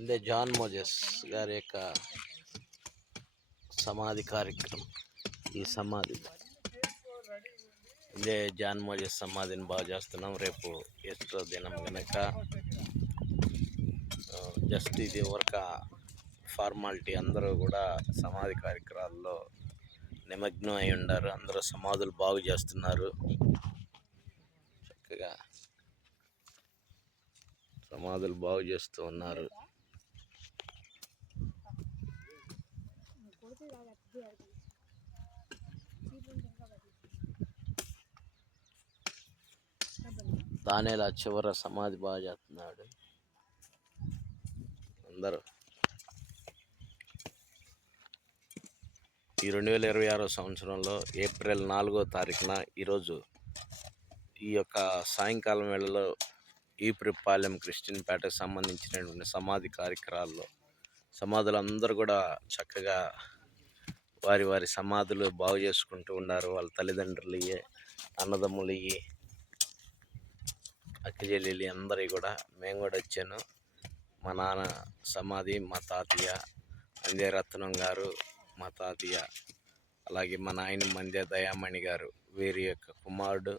ఇదే John Moses గారి యొక్క సమాధి కార్యక్రమం. ఈ సమాధి ఇదే జాన్ మోజెస్ సమాధిని బాగా చేస్తున్నాం. రేపు ఈస్టర్ దినం కనుక జస్ట్ ఇది ఒక ఫార్మాలిటీ. అందరూ కూడా సమాధి కార్యక్రమాల్లో నిమగ్నం అయి ఉన్నారు. అందరూ సమాధులు బాగు చేస్తున్నారు. చక్కగా సమాధులు బాగు చేస్తూ ఉన్నారు. దానియేలు చివర సమాధి బాగా చేస్తున్నాడు. అందరూ ఈ 2026 సంవత్సరంలో ఏప్రిల్ 4వ తారీఖున ఈరోజు ఈ యొక్క సాయంకాలం వేళలో ఈపురపాలెం క్రిస్టియన్ పేటకు సంబంధించినటువంటి సమాధి కార్యక్రమాల్లో సమాధులందరూ కూడా చక్కగా వారి వారి సమాధులు బాగు చేసుకుంటూ ఉన్నారు. వాళ్ళ తల్లిదండ్రులు అన్నదమ్ములు అక్కచెల్లెలు అందరి కూడా మేము కూడా వచ్చాను. మా నాన్న సమాధి, మా తాతయ్య అందే రత్నం గారు, మా తాతయ్య, అలాగే మా నాయన మందే దయామణి గారు, వీరి యొక్క కుమారుడు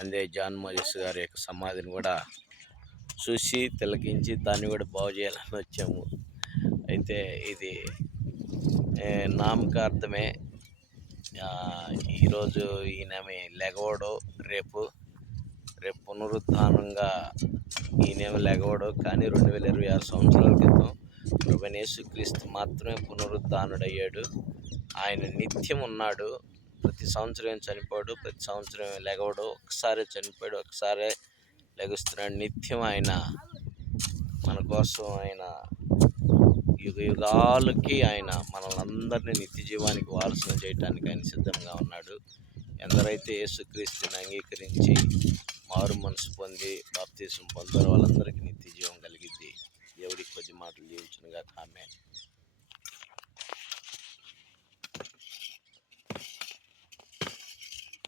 అందే జాన్ మోజెస్ గారి యొక్క సమాధిని కూడా చూసి తిలకించి దాన్ని కూడా బాగు చేయాలని వచ్చాము. అయితే ఇది నామకార్థమే. ఈరోజు ఈయన లెగవడు, రేపు పునరుద్ధానంగా ఈయనేమి లెగవడు. కానీ 2026 సంవత్సరాల క్రితం ప్రభువైన యేసుక్రీస్తు మాత్రమే పునరుద్ధానుడయ్యాడు. ఆయన నిత్యం ఉన్నాడు. ప్రతి సంవత్సరం చనిపోయాడు, ప్రతి సంవత్సరం లెగవడు. ఒకసారి చనిపోయాడు, ఒకసారి లెగుస్తున్నాడు. నిత్యం ఆయన మన కోసం, ఆయన యుగ యుగాలకి ఆయన మనల్ని అందరినీ నిత్య జీవానికి వారసులు చేయడానికి ఆయన సిద్ధంగా ఉన్నాడు. ఎందరైతే యేసుక్రీస్తుని అంగీకరించి మారు మనసు పొంది బాప్తీసం పొందారో వాళ్ళందరికీ నిత్య జీవం కలిగిద్ది. దేవుడికి కొద్ది మాటలు జీవించునుగా. ఆమేన్.